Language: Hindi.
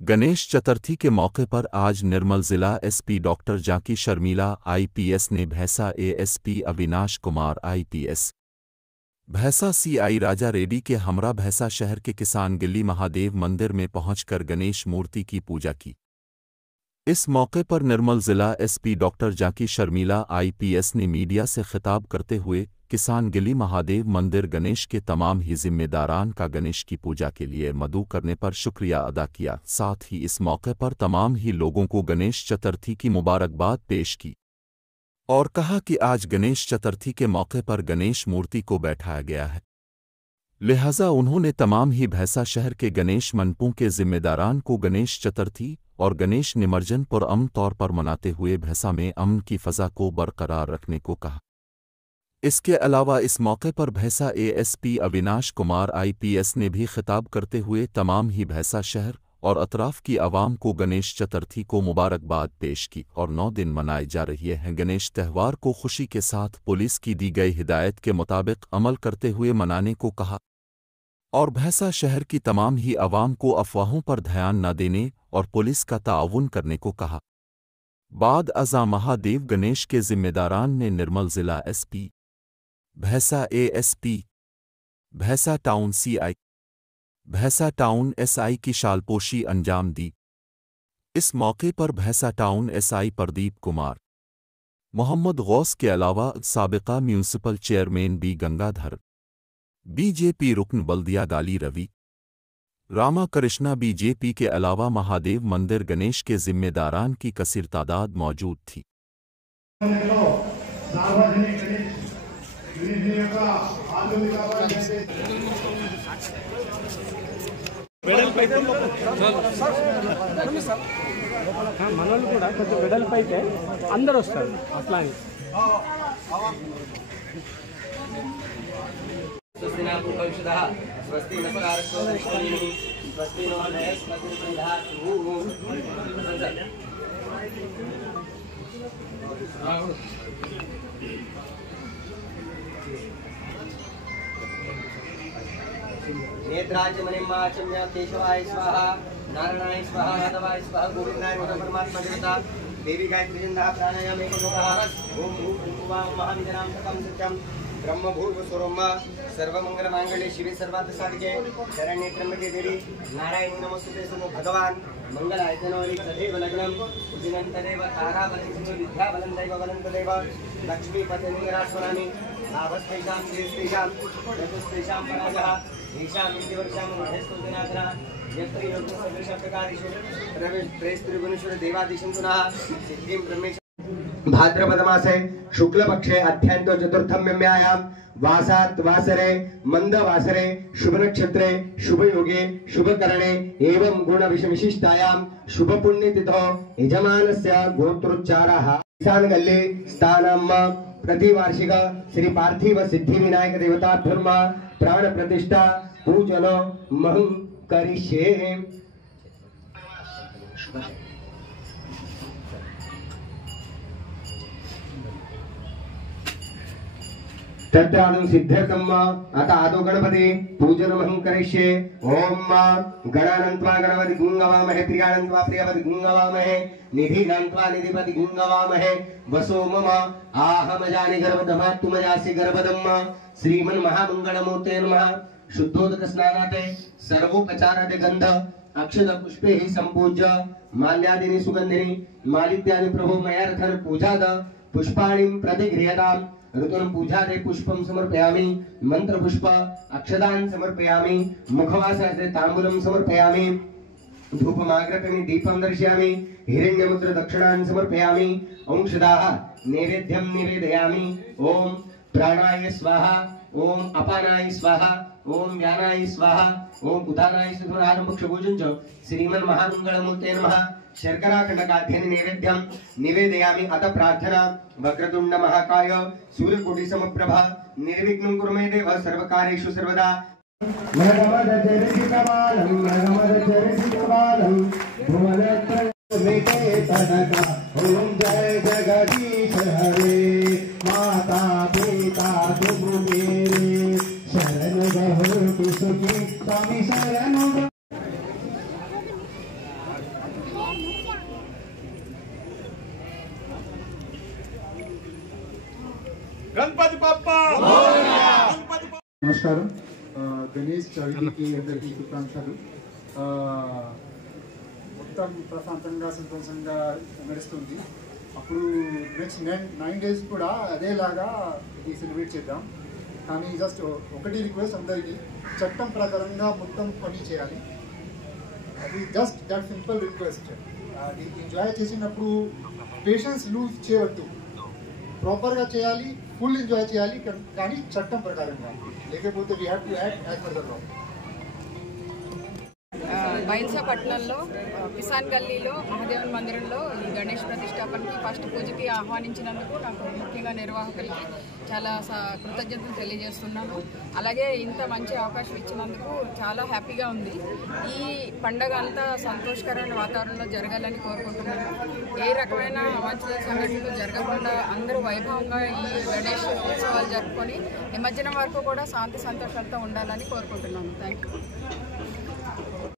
गणेश चतुर्थी के मौके पर आज निर्मल जिला एसपी डॉक्टर जाकी शर्मिला आईपीएस ने भैंसा एएसपी अविनाश कुमार आईपीएस भैंसा सीआई राजा रेड्डी के हमरा भैंसा शहर के किसान गिल्ली महादेव मंदिर में पहुंचकर गणेश मूर्ति की पूजा की। इस मौके पर निर्मल जिला एसपी डॉक्टर जाकी शर्मिला आईपीएस ने मीडिया से खिताब करते हुए किसान गिल्ली महादेव मंदिर गणेश के तमाम ही जिम्मेदारान का गणेश की पूजा के लिए मदु करने पर शुक्रिया अदा किया। साथ ही इस मौके पर तमाम ही लोगों को गणेश चतुर्थी की मुबारकबाद पेश की और कहा कि आज गणेश चतुर्थी के मौके पर गणेश मूर्ति को बैठाया गया है, लिहाजा उन्होंने तमाम ही भैंसा शहर के गणेश मंडपों के जिम्मेदारान को गणेश चतुर्थी और गणेश निमज्जन पुरअमन तौर पर मनाते हुए भैंसा में अमन की फ़ज़ा को बरकरार रखने को कहा। इसके अलावा इस मौके पर भैंसा एएसपी अविनाश कुमार आईपीएस ने भी खिताब करते हुए तमाम ही भैंसा शहर और अतराफ की आवाम को गणेश चतुर्थी को मुबारकबाद पेश की और 9 दिन मनाए जा रहे हैं गणेश त्यौहार को खुशी के साथ पुलिस की दी गई हिदायत के मुताबिक अमल करते हुए मनाने को कहा और भैंसा शहर की तमाम ही आवाम को अफवाहों पर ध्यान न देने और पुलिस का ताउन करने को कहा। बाद अज़ा महादेव गणेश के जिम्मेदारान ने निर्मल जिला SP Bhainsa ASP Bhainsa town CI Bhainsa town SI की शालपोशी अंजाम दी। इस मौके पर भैंसा टाउन एसआई प्रदीप कुमार मोहम्मद गौस के अलावा साबिका municipal chairman B Gangadhar, BJP रुकन बल्दिया गाली रवि, रामा कृष्णा बीजेपी के अलावा महादेव मंदिर गणेश के जिम्मेदारान की कसीर तादाद मौजूद थी। మనోళ్ళు కూడా కొంచెం వెడల్పు అయితే అందరూ వస్తారు అట్లా అని स्वस्ति नमस्कारस्तु दक्षिणेहि स्वस्ति नो बृहस्पति प्रधातु नेत्राच मणिमाचम्य केशवाय स्वाहा नारायणाय स्वाहा माधवाय स्वाहा गोविंदाय नमः परमात्मा देवता देवी गायत्री जिंदा प्राणायाम एकलोकः ओम भूर्भुवः महाविद्यानां ततं सत्यं ब्रह्म भूर्भ स्वरोम सर्वमंगल मांगल्ये शिवे सर्वार्थ साधिके शरण्ये त्र्यंबके देवी नारायणी नमोस्तुते सुनो भगवान मंगलाय तनोरि तदेव लग्नं उदिनन्तदेव ताराबलं विद्याबलं दैवबलं लक्ष्मी पतिनिरास्वरामि लाभस्तेषां श्रेष्ठेषां चतुस्तेषां पराजः ईशां विद्यवर्षां महेस्तुतिनाथना यत्र योगो सर्वेषां प्रकारेषु त्रयस्त्रिगुणेश्वर देवादिशंतुनः सिद्धिं ब्रह्मेश भाद्रपद मासे शुक्ल पक्षे अध्ययन चतुर्थम्यायां वासात् वासरे मंद वासरे शुभ नक्षत्रे शुभ योगे शुभ करणे एवं गुण विशिष्टायां शुभ पुण्य तिथौ यजमानस्य गोत्रोच्चारः किसान गल्ले स्थानम प्रतिवार्षिक श्री पार्थिव सिद्धि विनायक देवताभ्यर्म प्राण प्रतिष्ठा पूजन महं करिष्ये। तत्राणं सिद्ध्यर्थम् अथ आदौ गणपति पूजनमहं करिष्ये। ओम गणानन्त्वा गणपति गुंगवामहे प्रियानन्त्वा प्रियपति गुंगवामहे निधिनन्त्वा निधिपति गुंगवामहे वसो मम आहमजानि गर्भदमात्तुमजासि गर्भदम् श्रीमन् महामंगलमूर्ते नमः। शुद्धोदक स्नानाते सर्वोपचाराते गंध अक्षत पुष्पे संपूज्य माल्यादिनी सुगंधिनी मालित्यानि प्रभो मया रथन पूजाद पुष्पाणि प्रतिगृह्यताम् ऋतुन पूजादे पुष्पं समर्पयामि मंत्र पुष्प अक्षदान समर्पयामि मुखवासादे तांबूलं समर्पयामि धूपमाग्रपयामि दीपं दर्शयामि हिरण्यमुद्र दक्षिणान् समर्पयामि अंशदाः नैवेद्यं निवेदयामि। ओम प्राणाय स्वाहा ओम अपानाय स्वाहा ओम व्यानाय स्वाहा ओम उदानाय स्वाहा श्रीमन् महामंगलमूर्ते नमः। शर्करा खंडकाध्ययन नैवेद्यं निवेदयामि। अत प्रार्थना वक्रतुंड महाकाय सूर्यकोटि समप्रभा निर्विघ्नं कुरु मे देव सर्वकार्येषु सर्वदा। ओम जय जगदीश हरे माता पिता तुम मेरे शरण बहु सुखी स्वामी शरण గణపతి బప్ప నమస్కారం. గణేష్ చవితికి అందరికీ శుభాకాంక్షలు. మొత్తం ప్రశాంతంగా సంతోషంగా నడుస్తుంది. అప్పుడు నెక్స్ట్ 9 days కూడా అదేలాగా ఇది సెలబ్రేట్ చేద్దాం. కానీ జస్ట్ ఒకటి రిక్వెస్ట్ అందరికీ, చట్టం ప్రకారంగా మొత్తం పని చేయాలి. అది జస్ట్ దట్ సింపుల్ రిక్వెస్ట్. అది ఎంజాయ్ చేసినప్పుడు పేషెన్స్ లూజ్ చేయవద్దు, ప్రాపర్గా చేయాలి, ఫుల్ ఎంజాయ్ చేయాలి, కానీ చట్టం ప్రకారంగా. లేకపోతే we have to act as per the law. బైల్సా పట్టణంలో కిసాన్ గల్లీలో మహాదేవన్ మందిరంలో ఈ గణేష్ ప్రతిష్టాపనకి ఫస్ట్ పూజకి ఆహ్వానించినందుకు నాకు ముఖ్యంగా నిర్వాహకులకి చాలా కృతజ్ఞతలు తెలియజేస్తున్నాను. అలాగే ఇంత మంచి అవకాశం ఇచ్చినందుకు చాలా హ్యాపీగా ఉంది. ఈ పండగ అంతా సంతోషకరమైన వాతావరణంలో జరగాలని కోరుకుంటున్నాను. ఏ రకమైన అవాంఛనీయ సంఘటనలు జరగకుండా అందరూ వైభవంగా ఈ గణేష్ ఉత్సవాలు జరుపుకొని నిమజ్జనం వరకు కూడా శాంతి సంతోషాలతో ఉండాలని కోరుకుంటున్నాను. Thank you.